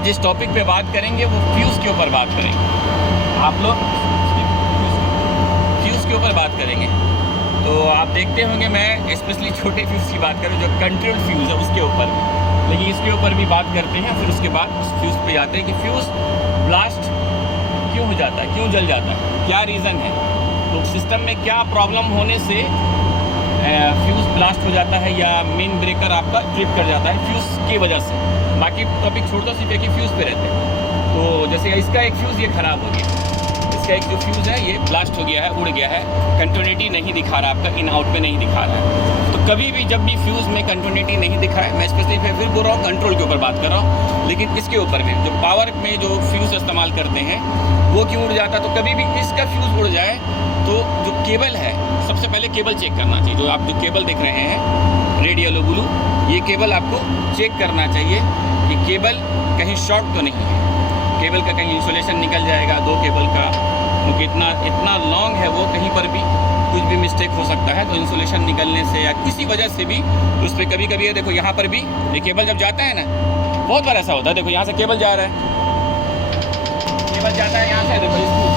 आज जिस टॉपिक पे बात करेंगे वो फ्यूज़ के ऊपर बात करेंगे। आप लोग फ्यूज़ के ऊपर बात करेंगे। तो आप देखते होंगे मैं स्पेशली छोटे फ्यूज़ की बात करूँ जो कंट्रोल फ्यूज़ है उसके ऊपर, लेकिन इसके ऊपर भी बात करते हैं। फिर उसके बाद उस फ्यूज़ पे जाते हैं कि फ्यूज़ ब्लास्ट क्यों हो जाता है, क्यों जल जाता है, क्या रीज़न है, तो सिस्टम में क्या प्रॉब्लम होने से फ्यूज़ ब्लास्ट हो जाता है या मेन ब्रेकर आपका ट्रिप कर जाता है फ्यूज़ की वजह से। बाकी टॉपिक छोड़ दो, सिर्फ एक ही फ्यूज़ पे रहते हैं। तो जैसे इसका एक फ्यूज़ ये ख़राब हो गया, इसका एक जो फ्यूज़ है ये ब्लास्ट हो गया है, उड़ गया है, कंटिन्यूटी नहीं दिखा रहा, आपका इन आउट पे नहीं दिखा रहा है। तो कभी भी जब भी फ्यूज़ में कंटिन्यूटी नहीं दिखाए, मैं स्पेशली फिर बोल रहा हूँ कंट्रोल के ऊपर बात कर रहा हूँ, लेकिन इसके ऊपर भी जो पावर में जो फ्यूज़ इस्तेमाल करते हैं वो क्यों उड़ जाता है। तो कभी भी इसका फ्यूज़ उड़ जाए तो जो केबल है, सबसे पहले केबल चेक करना चाहिए। जो आप जो केबल देख रहे हैं रेड येलो ब्लू, ये केबल आपको चेक करना चाहिए कि केबल कहीं शॉर्ट तो नहीं है, केबल का कहीं इंसुलेशन निकल जाएगा दो केबल का, क्योंकि इतना लॉन्ग है वो, कहीं पर भी कुछ भी मिस्टेक हो सकता है। तो इंसुलेशन निकलने से या किसी वजह से भी उस पर कभी कभी देखो यहाँ पर भी ये केबल जब जाता है ना, बहुत बार ऐसा होता है। देखो यहाँ से केबल जा रहा है, केबल जाता है यहाँ से, देखो स्क्रू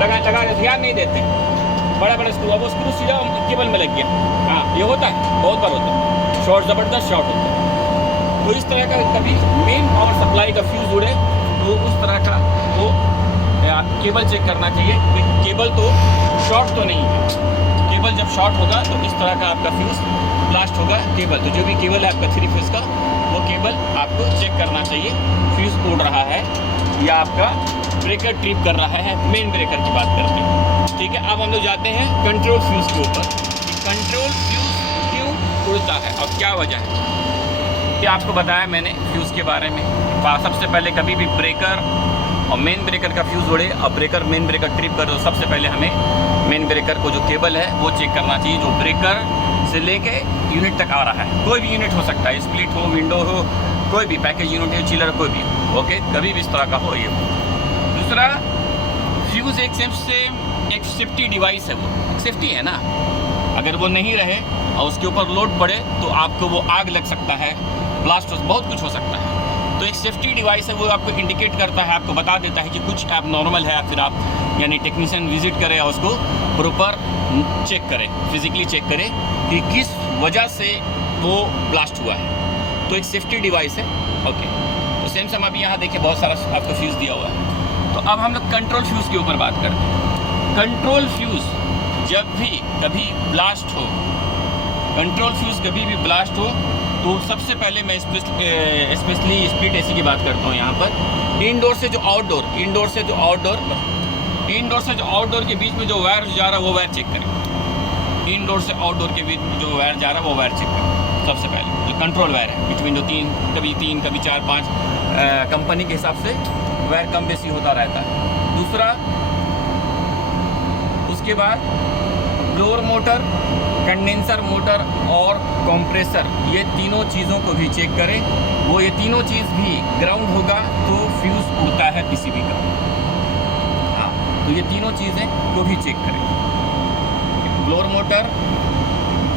लगा ध्यान नहीं देते, बड़ा स्क्रू, अब वो स्क्रू सीधा केबल में लग गया। हाँ, ये होता है, बहुत बार होता है, शॉर्ट ज़बरदस्त शॉर्ट होता है। तो इस तरह का कभी मेन पावर सप्लाई का फ्यूज़ उड़े तो उस तरह का वो केबल चेक करना चाहिए कि केबल तो शॉर्ट तो नहीं है। केबल जब शॉर्ट होगा तो इस तरह का आपका फ्यूज़ ब्लास्ट होगा केबल। तो जो भी केबल है आपका 3 फेज़ का, वो केबल आपको चेक करना चाहिए, फ्यूज़ उड़ रहा है या आपका ब्रेकर ट्रिप कर रहा है, मेन ब्रेकर की बात करते हैं। ठीक है, अब हम लोग जाते हैं कंट्रोल फ्यूज़ के ऊपर। कंट्रोल फ्यूज़ क्यों उड़ता है और क्या वजह है, ये आपको बताया मैंने फ्यूज़ के बारे में। सबसे पहले कभी भी ब्रेकर और मेन ब्रेकर का फ्यूज़ उड़े और ब्रेकर मेन ब्रेकर ट्रिप करे तो सबसे पहले हमें मेन ब्रेकर को जो केबल है वो चेक करना चाहिए, जो ब्रेकर से लेके यूनिट तक आ रहा है। कोई भी यूनिट हो सकता है, स्प्लिट हो, विंडो हो, कोई भी पैकेज यूनिट हो, चिलर कोई भी हो, ओके, कभी भी इस तरह का हो ये हो। दूसरा, फ्यूज़ एक सेफ्टी डिवाइस है, वो सेफ्टी है ना, अगर वो नहीं रहे और उसके ऊपर लोड पड़े तो आपको वो आग लग सकता है, ब्लास्ट हो, बहुत कुछ हो सकता है। तो एक सेफ्टी डिवाइस है, वो आपको इंडिकेट करता है, आपको बता देता है कि कुछ ऐप नॉर्मल है, फिर आप यानी टेक्नीशियन विजिट करें और उसको प्रॉपर चेक करें, फिजिकली चेक करें कि किस वजह से वो ब्लास्ट हुआ है। तो एक सेफ्टी डिवाइस है, ओके। तो सेम अभी यहाँ देखिए बहुत सारा आपको फ्यूज़ दिया हुआ है। तो अब हम लोग कंट्रोल फ्यूज़ के ऊपर बात करते हैं। कंट्रोल फ्यूज़ जब भी कभी ब्लास्ट हो, कंट्रोल फ्यूज़ कभी भी ब्लास्ट हो तो सबसे पहले मैं स्पेशली स्प्लिट एसी की बात करता हूँ। यहाँ पर इनडोर से जो आउटडोर, इनडोर से जो आउटडोर के बीच में जो वायर जा रहा है वो वायर चेक करें। इनडोर से आउटडोर के बीच में जो वायर जा रहा है वो वायर चेक करें सबसे पहले, जो कंट्रोल वायर है बिटवीन जो तीन कभी 4-5 कंपनी के हिसाब से वायर कम बेसी होता रहता है। दूसरा, उसके बाद ब्लोअर मोटर, कंडेंसर मोटर और कंप्रेसर, ये तीनों चीज़ों को भी चेक करें। वो ये तीनों चीज़ भी ग्राउंड होगा तो फ्यूज़ उड़ता है पीसीबी का। हाँ, तो ये तीनों चीज़ें को भी चेक करें, blower motor,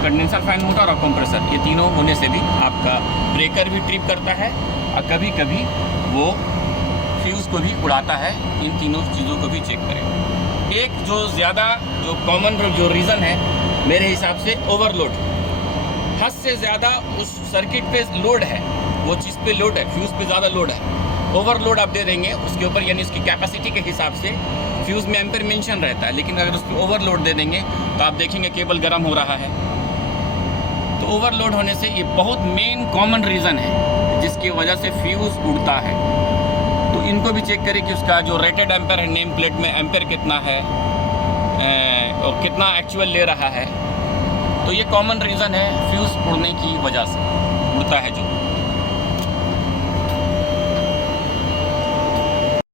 condenser fan motor और कंप्रेसर, ये तीनों होने से भी आपका ब्रेकर भी ट्रिप करता है और कभी कभी वो फ्यूज़ को भी उड़ाता है। इन तीनों चीज़ों को भी चेक करें। एक जो कॉमन जो रीज़न है मेरे हिसाब से ओवरलोड, हद से ज़्यादा उस सर्किट पे लोड है, वो चीज़ पे लोड है, फ्यूज़ पे ज़्यादा लोड है, ओवरलोड आप दे देंगे उसके ऊपर, यानी उसकी कैपेसिटी के हिसाब से फ्यूज़ में एम्पेयर मेंशन रहता है, लेकिन अगर उस पर ओवरलोड दे देंगे तो आप देखेंगे केबल गर्म हो रहा है। तो ओवरलोड होने से ये बहुत मेन कॉमन रीज़न है जिसकी वजह से फ्यूज़ उड़ता है। तो इनको भी चेक करें कि उसका जो रेटेड एम्पेयर है, नेम प्लेट में एम्पेयर कितना है और कितना एक्चुअल ले रहा है। तो ये कॉमन रीज़न है फ्यूज़ उड़ने की वजह से, उड़ता है जो।